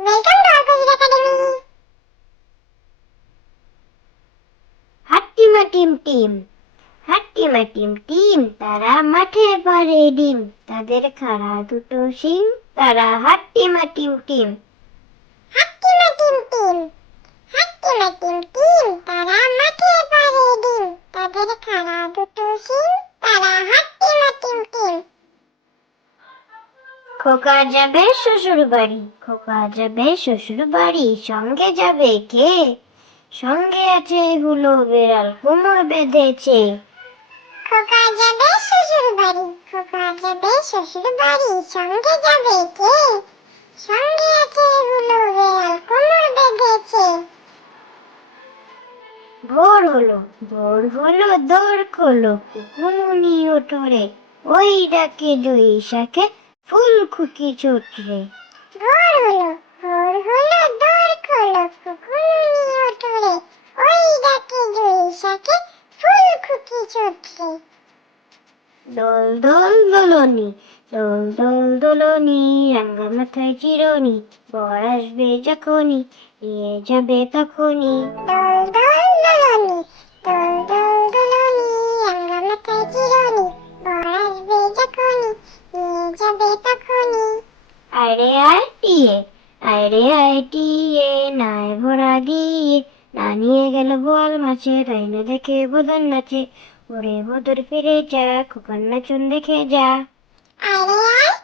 Welcome to Opposite Academy. হাট্টিমা টিম তারা মাঠে পারে ডিম, তাদের খাড়া দুটো শিং, তারা হাট্টিমা টিম। হাট্টিমা টিম তারা মাঠে পারে ডিম, তাদের খাড়া দুটো শিং, তারা হাট্টিমা টিম। খোকা যাবে শ্বশুর বাড়ি, সঙ্গে যাবে কে? সঙ্গে আছে হুলো বেড়াল, কোমর বেঁধেছে। খোকা যাবে শ্বশুর বাড়ি, সঙ্গে যাবে কে? সঙ্গে আছে হুলো বেড়াল, কোমর বেঁধেছে। ভোর হলো দৌড় খোলো, কুকুমুনি ওঠরে, ওই ডাকে দুই শাকে ফুল খুকি ছোটরে। ভোর হলো দৌড় খোলো, কুকুমুনি ওঠরে, ওই ডাকে দুই শাকে ফুল খুকি ছোটরে। দোল দোলনি, রাঙা মাথায় চিরনি, বর আসবে যখনই, নিয়ে যাবে তখনই। দোল দোলনি, রাঙা মাথায় চিরনি, বর আসবে যখনই, নিয়ে যাবে তখনই। আরে আয় টিয়ে, নাই ভরা দিয়ে, না নিয়ে গেল বোয়াল মাছে, তাই না দেখে বদন নাচে, ওরে বদর ফিরে যা, খোকার নাচন দেখে যা। আরে আয়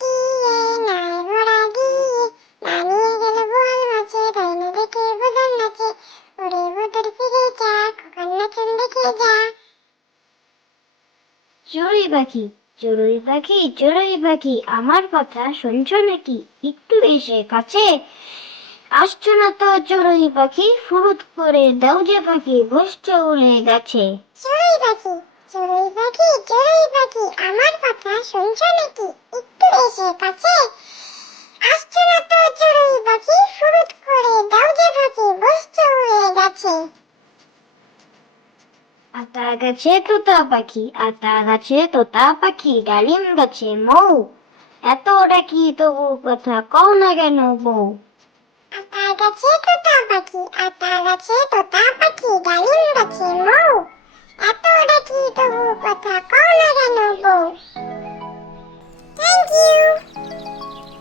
টিয়ে, নাই ভরা দিয়ে, না নিয়ে গেল বোয়াল মাছে, তাই না দেখে বদন নাচে, ওরে বদর ফিরে যা, খোকার নাচন দেখে যা। চড়ুই পাখি, আমার কথা শুনছো নাকি? একটু এসে কাছে আসছো না তো চড়ুই পাখি, ফুরুত করে দাও যে পাখি, বসছো উড়ে গাছে। চড়ুই পাখি, আমার কথা শুনছো নাকি? একটু এসে কাছে আসছো না তো চড়ুই পাখি, ফুরুত করে দাও যে পাখি, বসছো উড়ে গাছে। আতা গাছে তোতা পাখি, ডালিম গাছে মৌ, এত ডাকি তবু কথা কও না কেন বউ। আতা গাছে তোতা